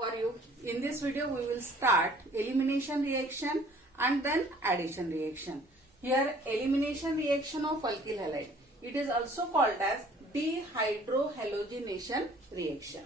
How are you? In this video we will start elimination reaction and then addition reaction. Here elimination reaction of alkyl halide. It is also called as dehydrohalogenation reaction.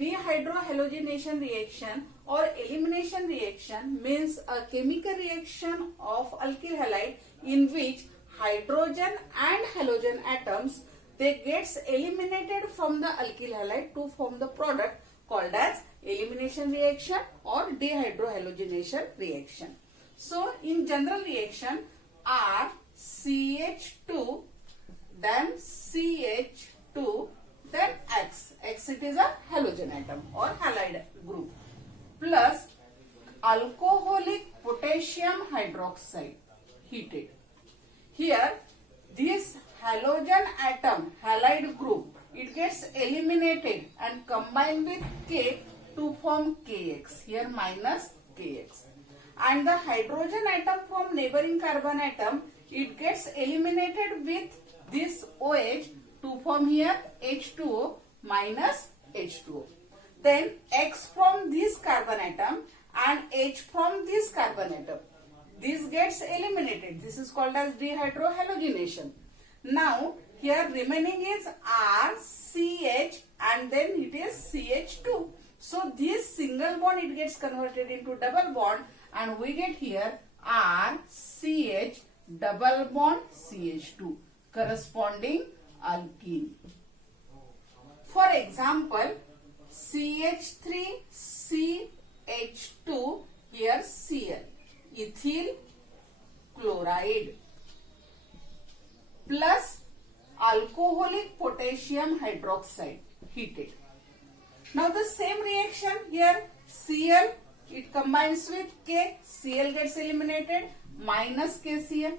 Dehydrohalogenation reaction or elimination reaction means a chemical reaction of alkyl halide in which hydrogen and halogen atoms they gets eliminated from the alkyl halide to form the product called as elimination reaction or dehydrohalogenation reaction. So in general reaction R CH2 then CH2 then X it is a halogen atom or halide group plus alcoholic potassium hydroxide heated. Here this halogen atom halide group it gets eliminated and combined with K to form KX, here minus KX, and the hydrogen atom from neighboring carbon atom it gets eliminated with this OH to form here H2O minus H2O. Then X from this carbon atom and H from this carbon atom, this gets eliminated. This is called as dehydrohalogenation. Now here remaining is R, CH and then it is CH2. So this single bond it gets converted into double bond and we get here R, CH double bond CH2 corresponding alkene. For example, CH3 CH2 here Cl, ethyl chloride plus alcoholic potassium hydroxide heated. Now the same reaction here Cl it combines with K, Cl gets eliminated minus KCl.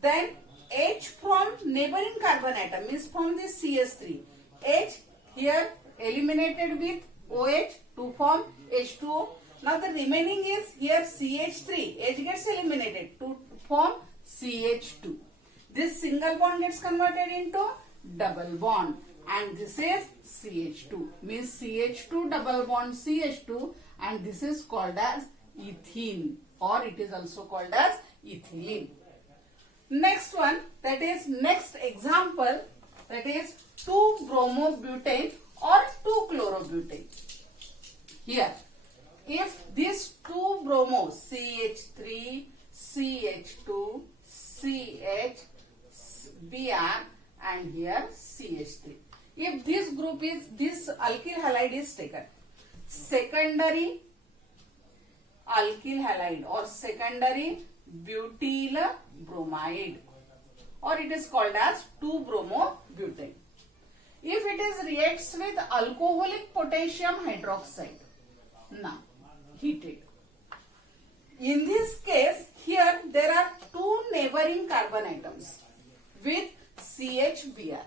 Then H from neighboring carbon atom means from this CS3. H here eliminated with OH to form H2O. Now the remaining is here CH3. H gets eliminated to form CH2. This single bond gets converted into double bond and this is CH2 means CH2 double bond CH2 and this is called as ethene or it is also called as ethylene. Next one, that is next example, that is 2-bromobutane or 2-chlorobutane. Here if this 2-bromo CH3 CH2 CH Br and here CH3. If this group is, this alkyl halide is taken, secondary alkyl halide or secondary butyl bromide or it is called as 2-bromobutane. If it is reacts with alcoholic potassium hydroxide, now heated. In this case, here there are two neighboring carbon atoms with CHBr.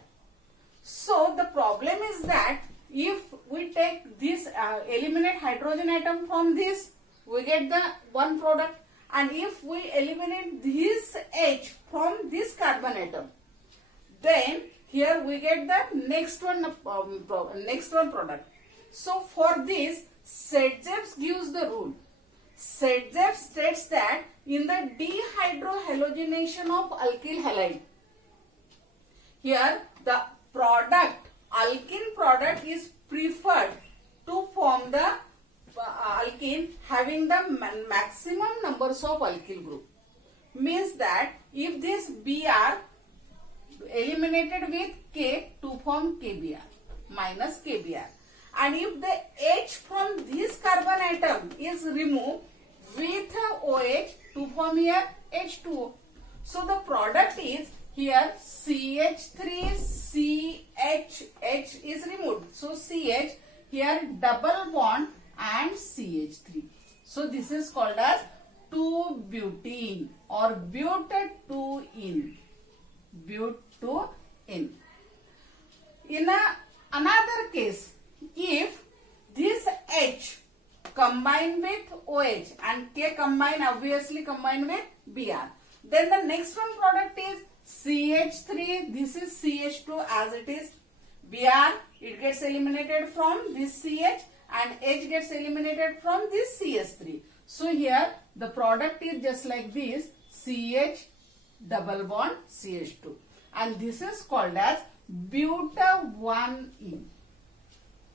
So the problem is that if we take this eliminate hydrogen atom from this, we get the one product, and if we eliminate this H from this carbon atom, then here we get the next one product. So for this, Sedgwick gives the rule. Sedgwick states that in the dehydrohalogenation of alkyl halide, here the product, alkene product is preferred to form the alkene having the maximum numbers of alkyl group. Means that if this Br eliminated with K to form KBr minus KBr, and if the H from this carbon atom is removed with OH to form here H2O. So the product is here CH3 CH is removed. So CH here double bond and CH3. So this is called as 2-butene or but2-ene. But2-ene. In another case, if this H combine with OH and K obviously combine with Br, then the next one product is CH3, this is CH2 as it is. Br, it gets eliminated from this CH and H gets eliminated from this CH3. So here the product is just like this, CH double bond CH2, and this is called as buta-1-ene.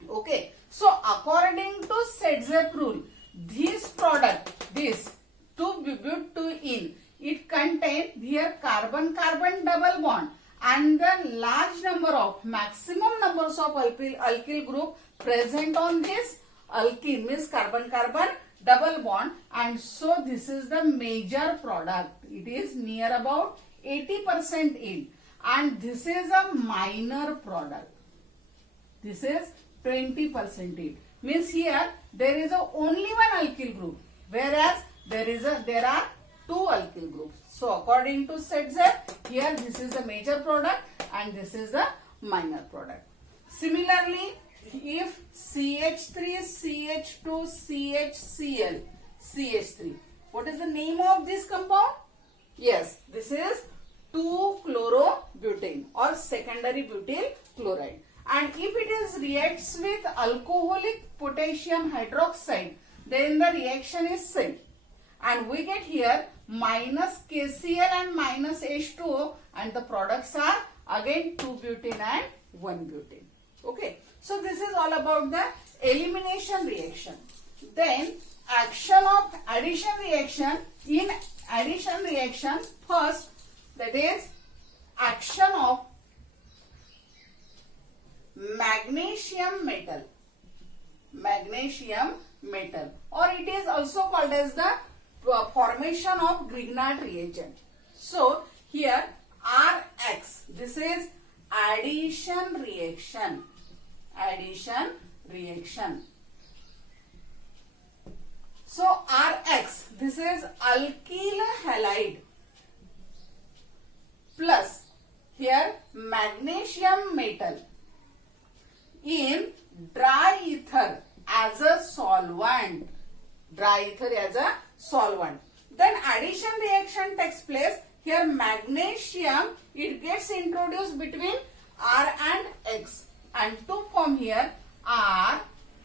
Okay, so according to Setzer rule, this product, this 2-but-2-ene, it contains here carbon-carbon double bond and the large number of, maximum numbers of alkyl group present on this alkene, means carbon-carbon double bond, and so this is the major product. It is near about 80% in, and this is a minor product. This is 20% in. Means here there is only one alkyl group, whereas there are two alkyl groups. So according to Setzer, here this is the major product and this is the minor product. Similarly, if CH3, CH2, CHCl, CH3, what is the name of this compound? Yes, this is 2-chlorobutane or secondary butyl chloride. And if it is reacts with alcoholic potassium hydroxide, then the reaction is same. And we get here minus KCl and minus H2O, and the products are again 2-butane and 1-butane. Okay. So this is all about the elimination reaction. Then action of addition reaction. In addition reaction, first, that is action of magnesium metal, or it is also called as the formation of Grignard reagent. So here Rx, this is addition reaction. So Rx, this is alkyl halide plus here magnesium metal in dry ether as a solvent. Then addition reaction takes place. Here magnesium, it gets introduced between R and X, and to form here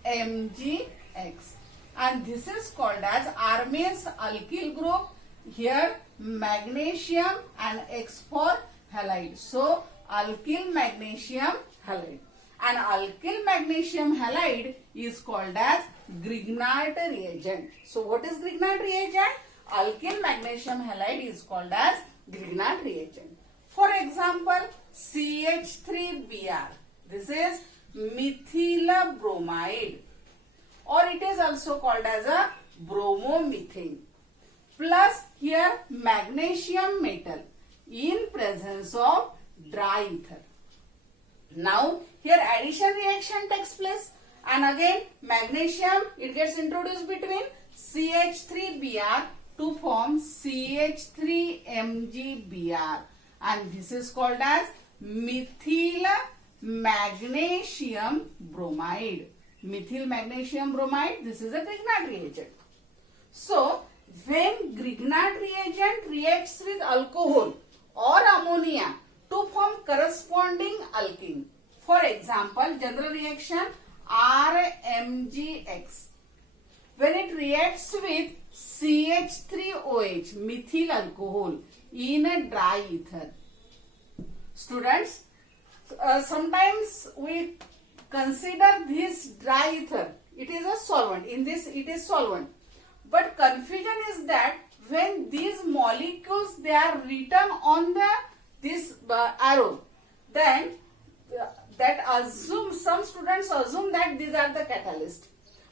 RMgX, and this is called as R means alkyl group, here magnesium, and X for halide. So alkyl magnesium halide, and alkyl magnesium halide is called as Grignard reagent. So what is Grignard reagent? Alkyl magnesium halide is called as Grignard reagent. For example, CH3Br, this is methyl bromide, or it is also called as a bromomethane, plus here magnesium metal in presence of dry ether. Now here addition reaction takes place, and again magnesium, it gets introduced between CH3Br to form CH3MgBr, and this is called as methyl magnesium bromide. Methyl magnesium bromide, this is a Grignard reagent. So when Grignard reagent reacts with alcohol or ammonia to form corresponding alkene, for example general reaction RMgX, when it reacts with CH3OH, methyl alcohol, in a dry ether. Students, sometimes we consider this dry ether, it is a solvent. In this it is solvent, but confusion is that when these molecules, they are written on this arrow, then that some students assume that these are the catalyst.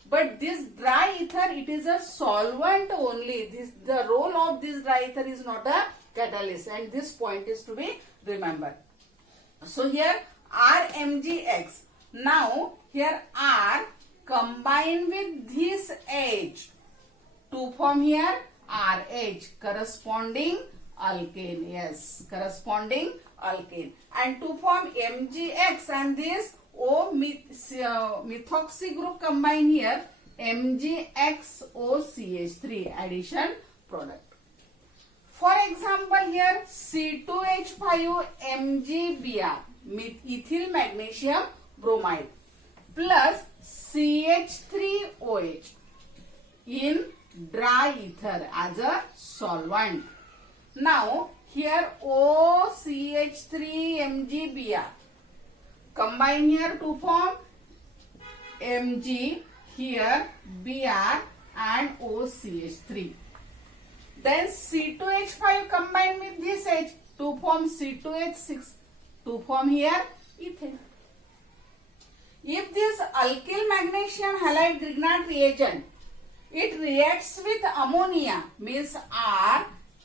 But this dry ether, it is a solvent only. The role of this dry ether is not a catalyst, and this point is to be remembered. So here RMgX. Now here R combine with this H to form here RH, corresponding alkane. Yes, corresponding alkane, and to form MgX, and this O methoxy group combine here MgXOCH3, addition product. For example here C2H5MgBr, ethyl magnesium bromide. plus CH3OH in dry ether as a solvent. Now here OCH3MgBr combine here to form Mg, here Br and OCH3. Then C2H5 combine with this H to form C2H6 to form here ethane. If this alkyl magnesium halide Grignard reagent, it reacts with ammonia, means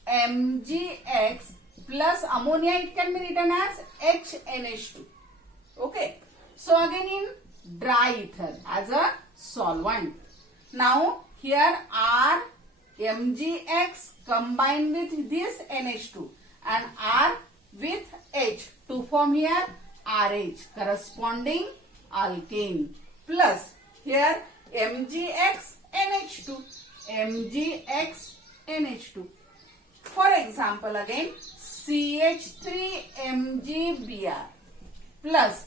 RMgX plus ammonia, it can be written as HNH2. Okay. So again in dry ether as a solvent. Now here RMgX combined with this NH2 and R with H to form here RH, corresponding alkane, plus here MgX NH2, MgX NH2. For example, again CH3MgBr plus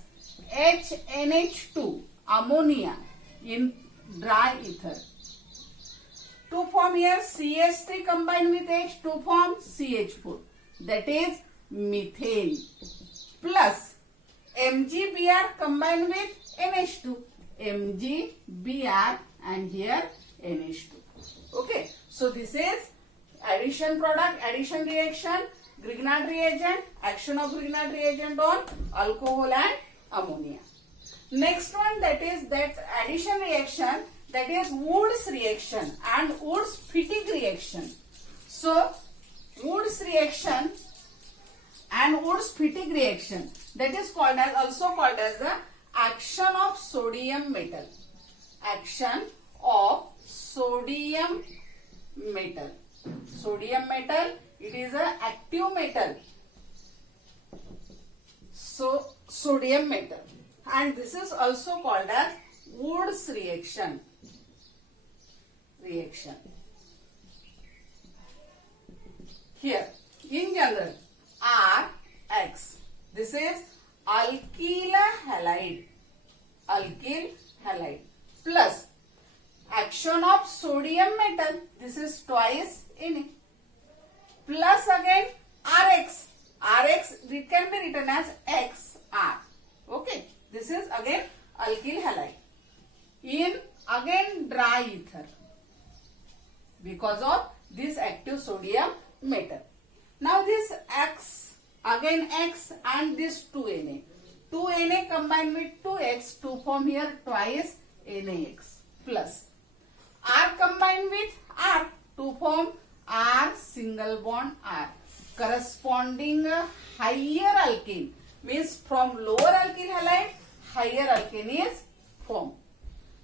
HNH2 ammonia in dry ether to form here CH3 combined with H to form CH4, that is methane, plus MgBr combined with NH2, MgBr and here NH2. Okay, so this is addition product, addition reaction, Grignard reagent, action of Grignard reagent on alcohol and ammonia. Next one, that is that addition reaction, that is Woods reaction and Woods-Fittig reaction. So Woods reaction and Woods-Fittig reaction, that is called as, also called as the action of sodium metal. Action of sodium metal. Sodium metal, it is an active metal. So sodium metal, and this is also called as Woods reaction. Here in general RX, this is alkyl halide, plus action of sodium metal, this is twice Na, plus again RX, it can be written as XR. Okay, this is again alkyl halide in again dry ether because of this active sodium metal. Now this X, again X and this 2Na. 2Na combined with 2X to form here twice NaX, plus R combined with R to form R single bond R, corresponding higher alkane, means from lower alkyl halide higher alkane is formed.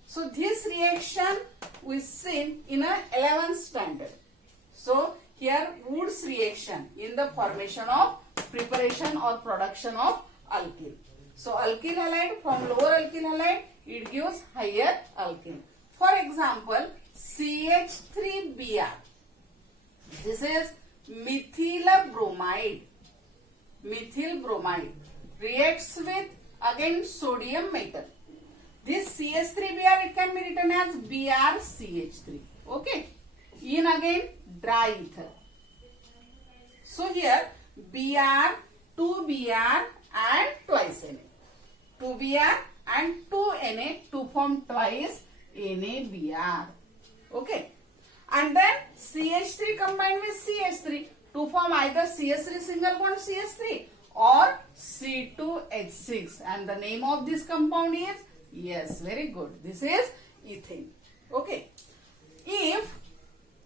So this reaction we seen in a 11th standard. So here Woods reaction in the formation of preparation or production of alkyl. So alkyl halide from lower alkyl halide, it gives higher alkane. For example, CH3Br, this is methyl bromide reacts with again sodium metal. This CH3Br, it can be written as BrCH3. Okay, in again dry ether. So here Br, 2Br and twice Na, 2Br and 2Na to form twice NaBr. Okay, and then CH3 combined with CH3 to form either CH3 single bond CH3 or C2H6, and the name of this compound is, yes, very good, this is ethane. Okay, if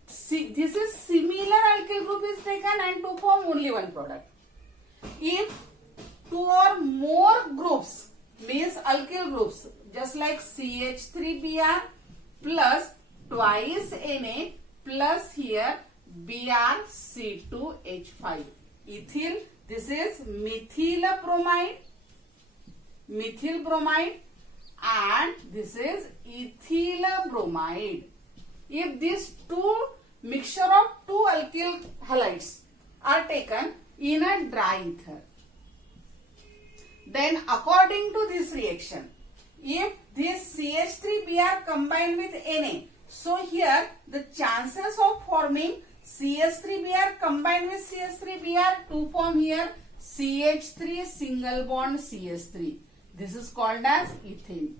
this is similar alkyl group is taken and to form only one product. If two or more groups, means alkyl groups, just like CH3Br plus twice Na plus here BrC2H5. Ethyl, this is methyl bromide and this is ethyl bromide. If these two mixture of two alkyl halides are taken in a dry ether, then according to this reaction, if this CH3Br combined with Na, so here the chances of forming CH3Br combined with CH3Br to form here CH3 single bond CH3. This is called as ethane.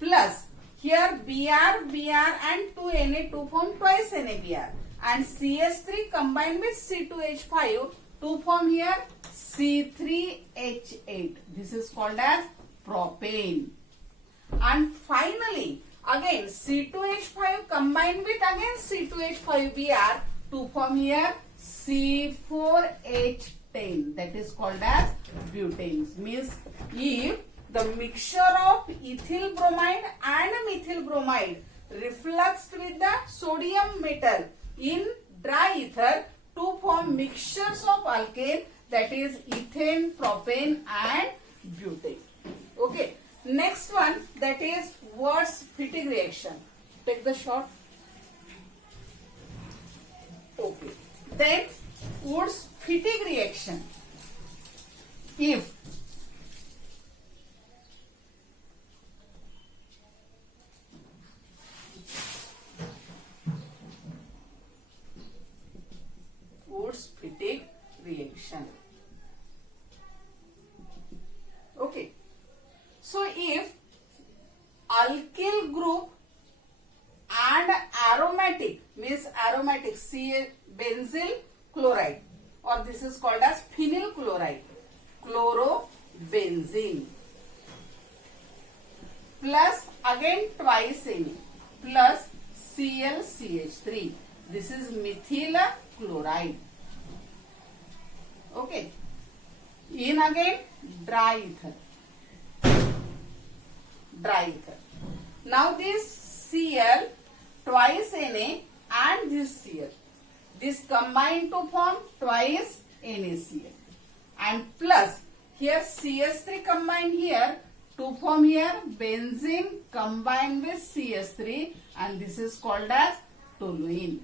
Plus here Br and 2Na to form twice NaBr, and CH3 combined with C2H5 to form here C3H8. This is called as propane. And finally again C2H5 combined with again C2H5Br to form here C4H10. That is called as butanes. Means if the mixture of ethyl bromide and methyl bromide refluxed with the sodium metal in dry ether to form mixtures of alkane, that is ethane, propane and butane. Okay. Next one, that is Wurtz-Fittig reaction. Take the shot. Okay. Then Wurtz-Fittig reaction. If Wurtz-Fittig reaction. Okay. So if alkyl group and aromatic, means aromatic benzyl chloride, or this is called as phenyl chloride, chlorobenzene, plus again twice Na plus ClCH3. This is methyl chloride. Okay. In again dry ether. Now this Cl twice Na and this Cl, this combine to form twice NaCl, and plus here CH3 combined here to form here benzene combined with CH3, and this is called as toluene.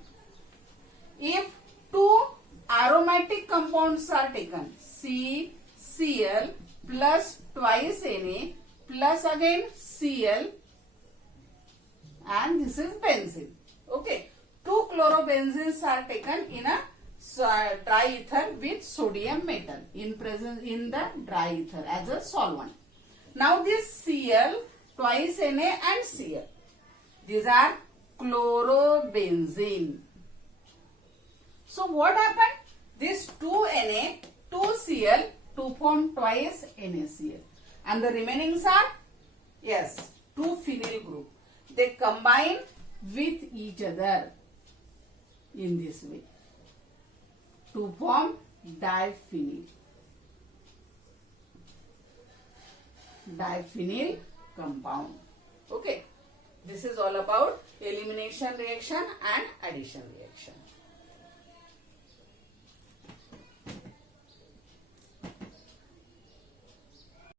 If two aromatic compounds are taken, CCl plus twice Na plus again Cl, and this is benzene. Okay, two chlorobenzenes are taken in a dry ether with sodium metal in the dry ether as a solvent. Now this Cl twice Na and Cl, these are chlorobenzene. So what happened? This 2 Na, 2 Cl to form twice NaCl, and the remainings are, yes, 2 phenyl group. They combine with each other in this way to form diphenyl compound. Okay, this is all about elimination reaction and addition reaction.